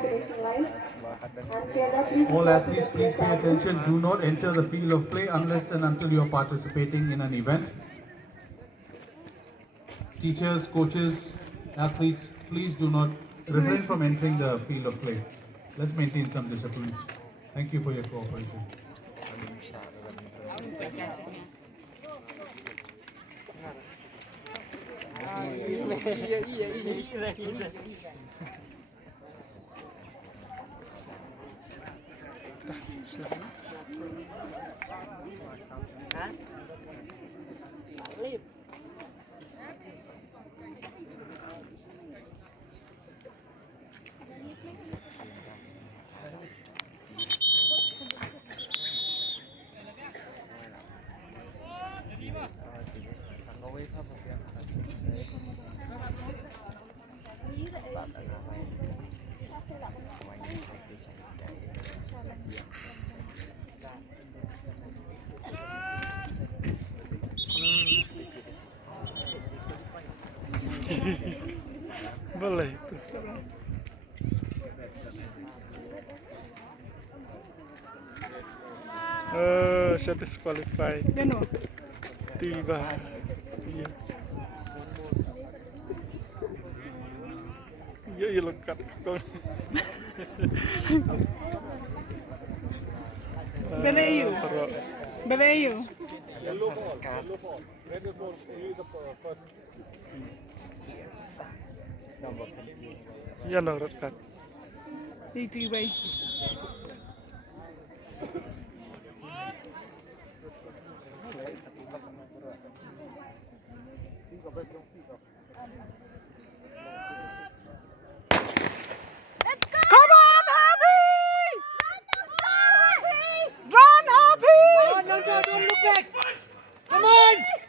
finishing line. And Kerala, please All report to athletes, the please play pay garden. attention. Do not enter the field of play unless and until you are participating in an event. Teachers, coaches, athletes, please do not refrain from entering the field of play. Let's maintain some discipline. Thank you for your cooperation. Boleh itu. Saya disqualify. Tiba. Iya. Iya, iya lekat. Belayu. Belayu. Yellow ball. Red ball. Only the first. Iya no lekat. Đi bay. Come on, Happy! Run, Happy! Don't look back. Come on.